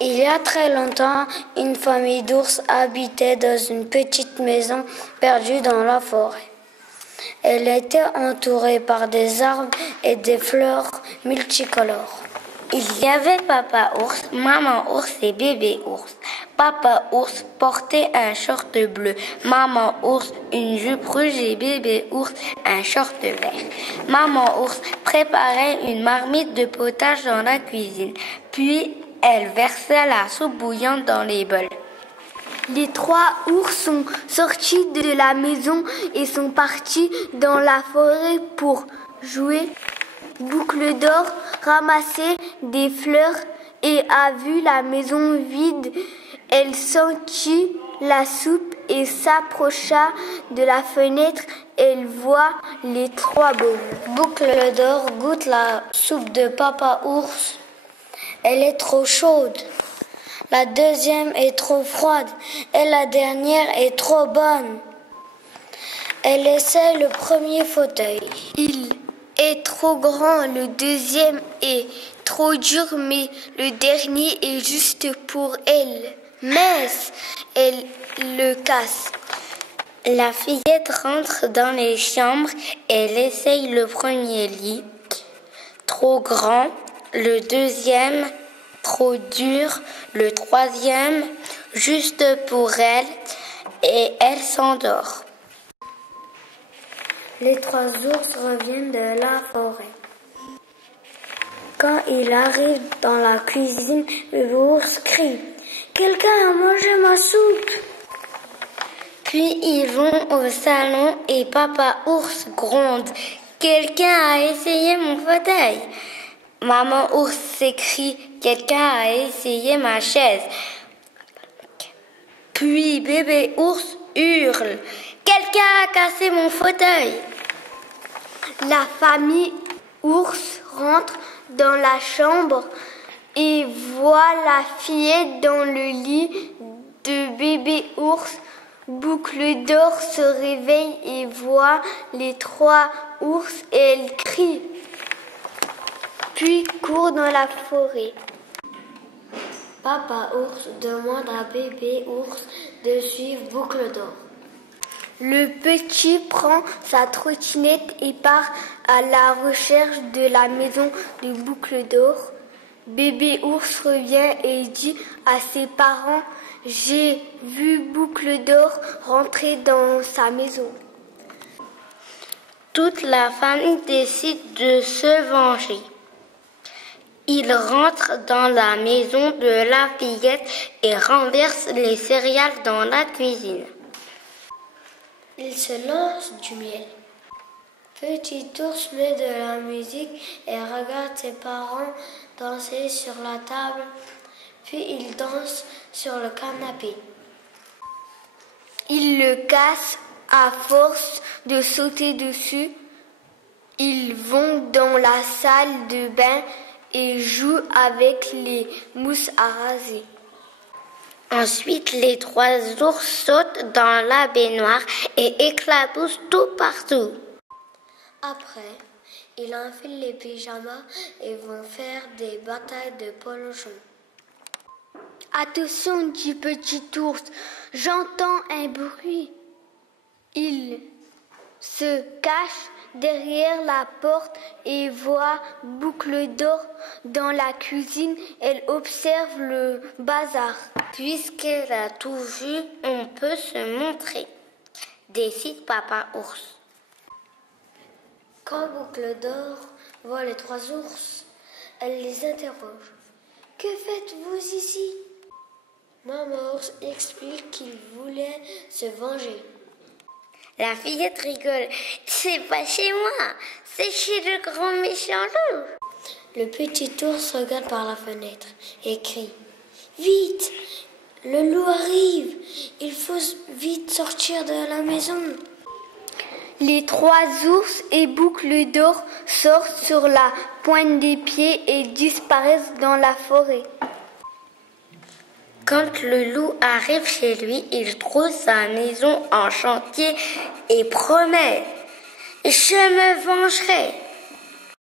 Il y a très longtemps, une famille d'ours habitait dans une petite maison perdue dans la forêt. Elle était entourée par des arbres et des fleurs multicolores. Il y avait papa ours, maman ours et bébé ours. Papa ours portait un short bleu, maman ours une jupe rouge et bébé ours un short vert. Maman ours préparait une marmite de potage dans la cuisine, puis elle versait la soupe bouillante dans les bols. Les 3 ours sont sortis de la maison et sont partis dans la forêt pour jouer. Boucle d'or ramassait des fleurs et a vu la maison vide. Elle sentit la soupe et s'approcha de la fenêtre. Elle voit les 3 boules. Boucle d'or goûte la soupe de papa ours. Elle est trop chaude. La deuxième est trop froide et la dernière est trop bonne. Elle essaie le premier fauteuil. Il est trop grand, le deuxième est trop dur, mais le dernier est juste pour elle. Mais elle le casse. La fillette rentre dans les chambres. Elle essaye le premier lit, trop grand, le deuxième, trop dur, le troisième, juste pour elle, et elle s'endort. Les 3 ours reviennent de la forêt. Quand il arrive dans la cuisine, le ours crie « Quelqu'un a mangé ma soupe !» Puis ils vont au salon et papa ours gronde « Quelqu'un a essayé mon fauteuil !» Maman ours s'écrie « Quelqu'un a essayé ma chaise !» Puis bébé ours hurle « Quelqu'un a cassé mon fauteuil !» La famille ours rentre dans la chambre et voit la fillette dans le lit de bébé ours. Boucle d'or se réveille et voit les 3 ours et elle crie, puis court dans la forêt. Papa ours demande à bébé ours de suivre Boucle d'or. Le petit prend sa trottinette et part à la recherche de la maison de Boucle d'or. Bébé ours revient et dit à ses parents « J'ai vu Boucle d'or rentrer dans sa maison. » Toute la famille décide de se venger. Ils rentrent dans la maison de la fillette et renversent les céréales dans la cuisine. Il se lance du miel. Petit ours met de la musique et regarde ses parents danser sur la table, puis il danse sur le canapé. Il le casse à force de sauter dessus. Ils vont dans la salle de bain et jouent avec les mousses à raser. Ensuite, les 3 ours sautent dans la baignoire et éclaboussent tout partout. Après, ils enfilent les pyjamas et vont faire des batailles de polochon. Attention, dit petit ours, j'entends un bruit. Il se cache derrière la porte et voit Boucle d'or dans la cuisine. Elle observe le bazar. Puisqu'elle a tout vu, on peut se montrer, décide papa ours. Quand Boucle d'or voit les 3 ours, elle les interroge. « Que faites-vous ici ?» Maman ours explique qu'il voulait se venger. La fillette rigole. « C'est pas chez moi, c'est chez le grand méchant loup. » Le petit ours regarde par la fenêtre et crie « Vite, le loup arrive, il faut vite sortir de la maison. » Les 3 ours et Boucle d'or sortent sur la pointe des pieds et disparaissent dans la forêt. Quand le loup arrive chez lui, il trouve sa maison en chantier et promet « Je me vengerai !»